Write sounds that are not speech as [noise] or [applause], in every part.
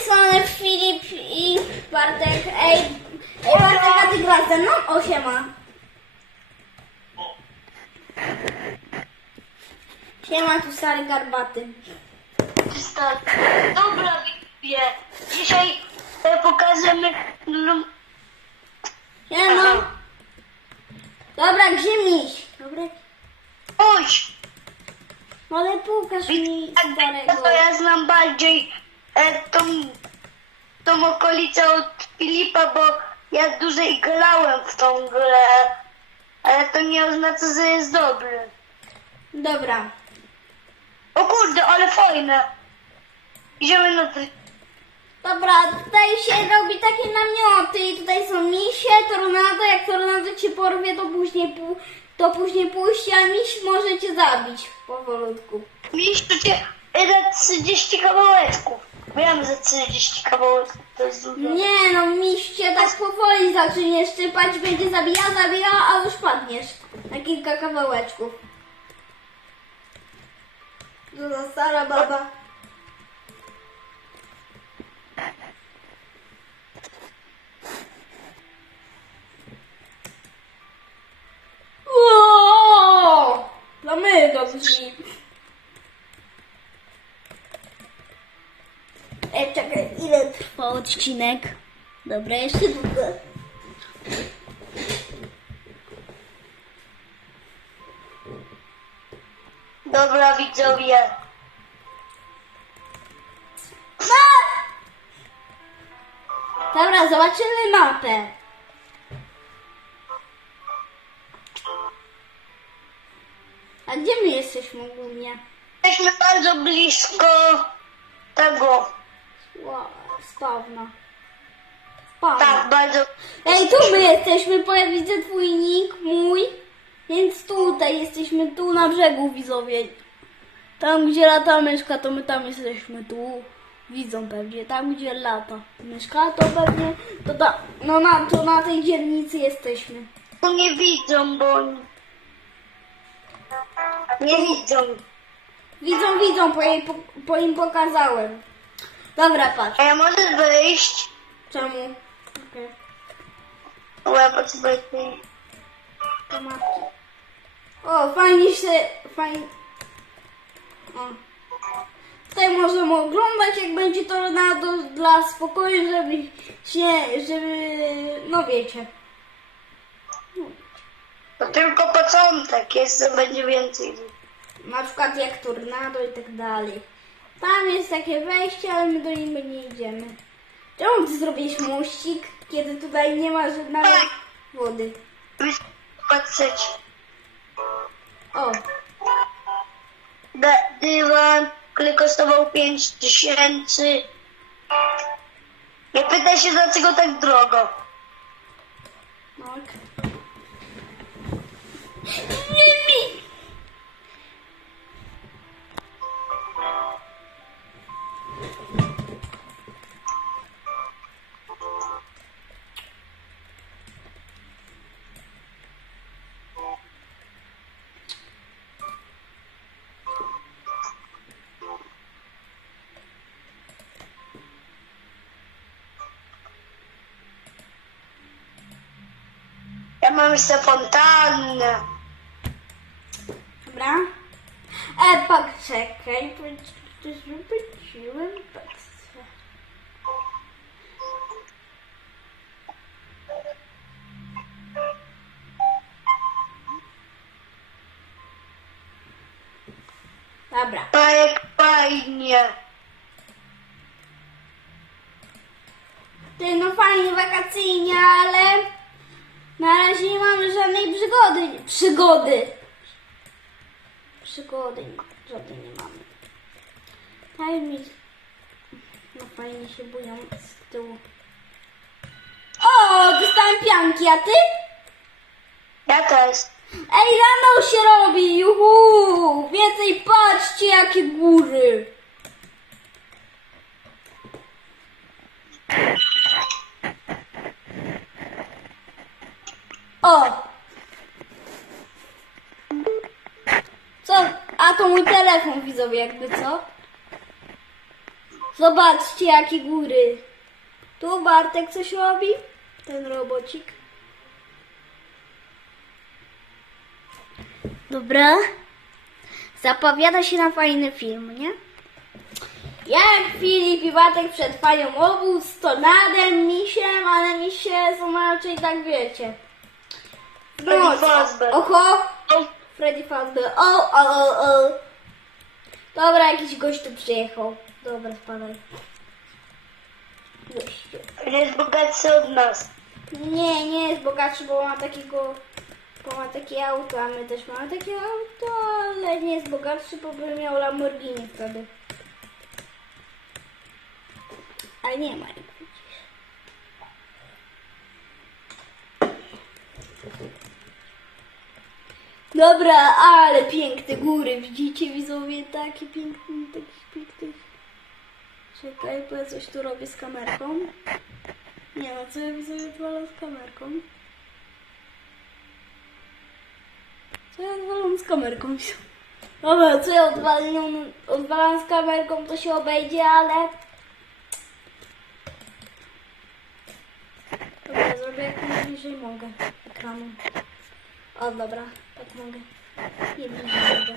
strony Filip i Bartek. Ej, ej Bartek, a ty grasz ze mną? O, siema. Siema, tu stary garbaty. Tak. Dobra, wie. Dzisiaj e, pokażemy. lum- Siema. Dobra, gdzie miś? Dobra. No ale pokaż mi starego. to ja znam bardziej e, tą, tą okolicę od Filipa, bo ja dłużej grałem w tą grę. Ale to nie oznacza, że jest dobry. Dobra. O kurde, ale fajne. Idziemy na ty. Dobra, tutaj się robi takie namioty i tutaj są misie, tornado, jak tornado cię porwie, to później, pu- to później puści, a miś może cię zabić powolutku. Mieliśmy cię e, na 30 kawałeczków. Wiem, że 30 kawałeczków to jest. Nie no, miś cię tak powoli zacznie szczypać, będzie zabija, zabija, a już padniesz na kilka kawałeczków. Co za stara baba. Ło! Zamyka drzwi. Ej, czekaj, ile trwa odcinek? Dobra, jeszcze długo. Dobra, widzowie. Dobra, zobaczymy mapę. A gdzie my jesteśmy ogólnie? Jesteśmy bardzo blisko tego. Ła, Spawna. Spawna. Tak, bardzo. Ej, tu my jesteśmy, bo ja widzę twój nick, mój. Więc tutaj jesteśmy, tu na brzegu widzowie. Tam gdzie lata myszka, to my tam jesteśmy, tu. Widzą pewnie, tam gdzie lata myszka, to pewnie, to, ta, no na, to na tej dzielnicy jesteśmy. Tu nie widzą, bo oni... Nie widzą. Widzą, widzą, bo, jej, po, bo im pokazałem. Dobra, patrz. A ja mogę wyjść? Czemu? Ja potrzebuję tej... mapki. O, fajnie się, fajnie. O. Tutaj możemy oglądać, jak będzie tornado dla spokoju, żeby się, żeby, no wiecie. To tylko początek, jeszcze będzie więcej. Na przykład jak tornado i tak dalej. Tam jest takie wejście, ale my do niego nie idziemy. Czemu ty zrobiłeś mościk, kiedy tutaj nie ma żadnej wody? Wy patrzeć. O, D- dywan, który kosztował 5 tysięcy. Nie pytaj się, dlaczego tak drogo. no ok. Ja mam jeszcze fontannę. Dobra. E, pak, czekaj, bo coś wypędziłem. Dobra. A jak fajnie. Ty, no fajnie, wakacyjnie, ale na razie nie mamy żadnej przygody. Przygody. Przygody żadnej nie mamy. Daj mi... No fajnie się bują z tyłu. O, dostałem pianki, a ty? Ja też. Ej, rano się robi, juhu! Więcej patrzcie, jakie góry. O! Co? A to mój telefon widzowie, jakby co? Zobaczcie, jakie góry. Tu Bartek coś robi. Ten robocik. Dobra. Zapowiada się na fajny film, nie? Ja jak Filip i Bartek przed panią obóz, to nadem misiem, ale misie są raczej tak wiecie. Freddy Fazbear. Oho! Freddy Fazbear. O, o, o, o. Dobra, jakiś gość tu przyjechał. Dobra, spadaj. Gościu. jest bogatszy od nas. Nie, nie jest bogatszy, bo ma takiego... Bo ma takie auto, a my też mamy takie auto, ale nie jest bogatszy, bo by miał Lamborghini wtedy. Ale nie ma, Dobra, ale piękne góry, widzicie widzowie, takie piękne, takie piękne. Czekaj, bo ja coś tu robię z kamerką. Nie no, co ja widzowie odwalam z kamerką? Co ja odwalam z kamerką? Dobra, co ja odwalam, odwalam z kamerką, to się obejdzie, ale... Dobra, zrobię jak najbliżej mogę ekranu. O, dobra, tak mogę. Bliżej mogę.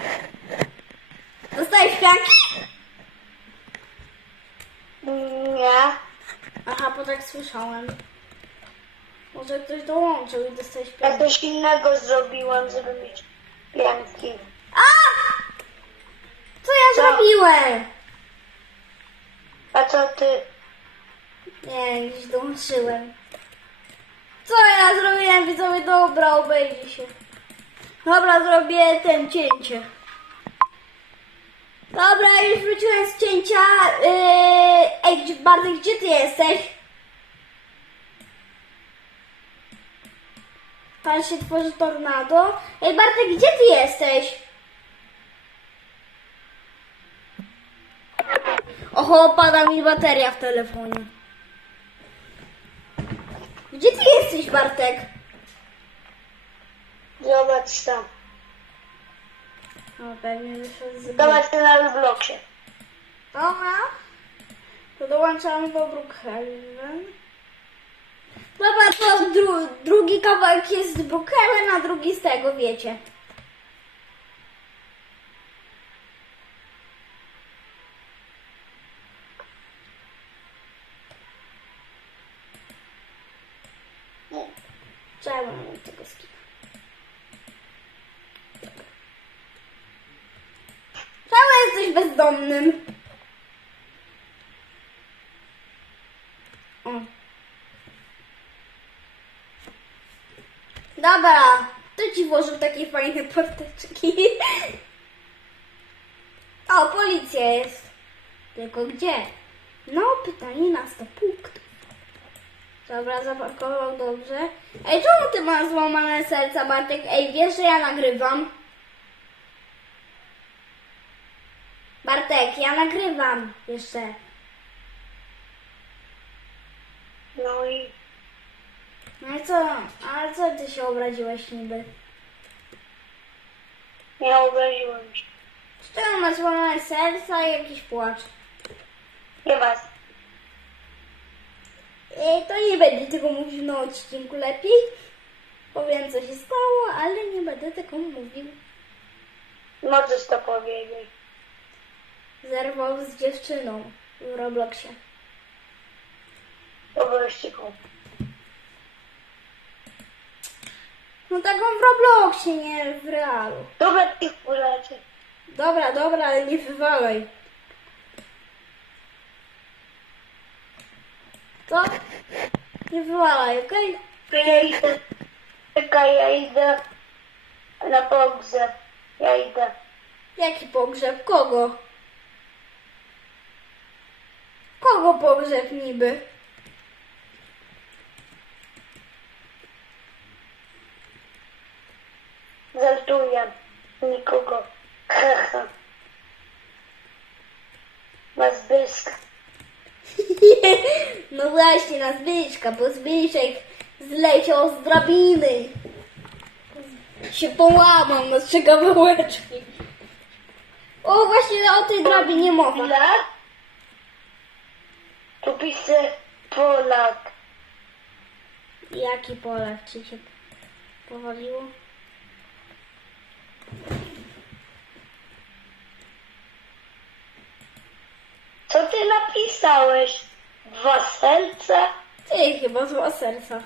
Nie. Aha, bo tak słyszałem. Może ktoś dołączył i dostałeś Ja pianki. coś innego zrobiłem, żeby mieć pianki. A! Co ja Co? zrobiłem? A co ty? Nie, gdzieś dołączyłem. Co ja zrobiłem, widzowie? Dobra, obejdzie się. Dobra, zrobię ten cięcie. Dobra, już wróciłem z cięcia. Yy, ej, gdzie- Bartek, gdzie ty jesteś? Tam się tworzy tornado. Ej, Bartek, gdzie ty jesteś? Oho, pada mi bateria w telefonie. Gdzie ty jesteś, Bartek? Zobacz tam. O, pewnie wyszedł z. Zobacz na Robloxie. Dobra. To dołączamy do Brookhaven. Dobra, to dru drugi kawałek jest z Brookhaven, a drugi z tego, wiecie. Nie. Czemu mam tego skina? Czemu jesteś bezdomnym? O. Dobra, to ci włożył takie fajne porteczki. O, policja jest. Tylko gdzie? No, pytanie na 100 punktów. Dobra, zaparkował dobrze. Ej, czemu ty masz złamane serca, Bartek? Ej, wiesz, że ja nagrywam? Bartek, ja nagrywam jeszcze. No i No i co? Ale co ty się obraziłeś niby? nie obraziłem się. Z czego masz złamane serca i jakiś płacz? Nie was. Ej, to nie będę tego mówił na odcinku lepiej. Powiem co się stało, ale nie będę tego mówił. Możesz to powiedzieć. Zerwał z dziewczyną w Robloxie. Prostu. No taką w Robloxie, nie w realu. Dobra, ty kulacie. Dobra, dobra, ale nie wywalaj. Co? Nie wywalaj, okej? Ja idę. Czekaj, ja idę na pogrzeb. Ja idę. Jaki pogrzeb? Kogo? Kogo pogrzeb niby? Żartuję. Nikogo. [laughs] Haha. Na Zbyszka. No właśnie, na Zbyszka, bo Zbyszek zleciał z drabiny. Się połamał na trzy kawałeczki. O, właśnie o tej drabinie mowa. Ile? opiszę Polak. Jaki Polak ci się powaliło? Co ty napisałeś? Dwa serca? Ty chyba zła serca.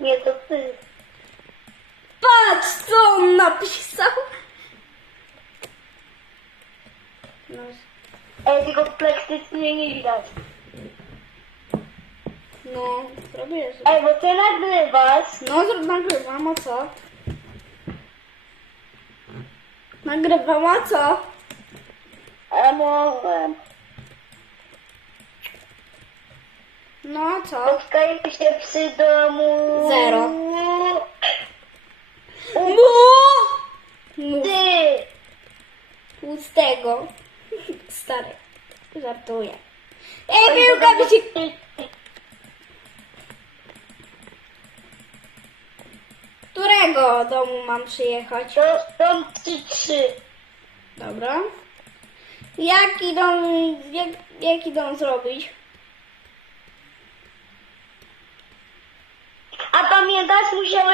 Nie, to ty. Patrz, co on napisał! No, Ej, tylko praktycznie nie widać. no zrobię. Ej, bo ty nagrywasz. No, nagrywam, a co? Nagrywam, a co? A może... No, co? Spotkajmy się przy domu. Zero. Mu! Mów ty. pustego. Stary, żartuję. Ej, piłka mi się... Którego domu mam przyjechać? Trzy, trzy. Dobra. Jaki dom, jak, jaki dom zrobić? A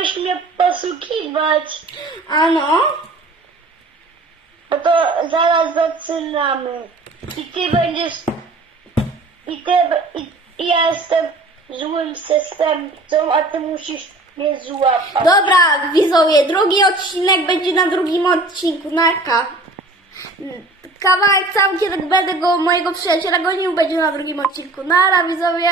musiałeś mnie posługiwać. A no? To zaraz zaczynamy. I ty będziesz... I ty... I, i ja jestem złym przestępcą, a ty musisz mnie złapać. Dobra, widzowie, drugi odcinek będzie na drugim odcinku, naka. Kawałek całkiem będę go, mojego przyjaciela gonił, będzie na drugim odcinku. Nara, widzowie.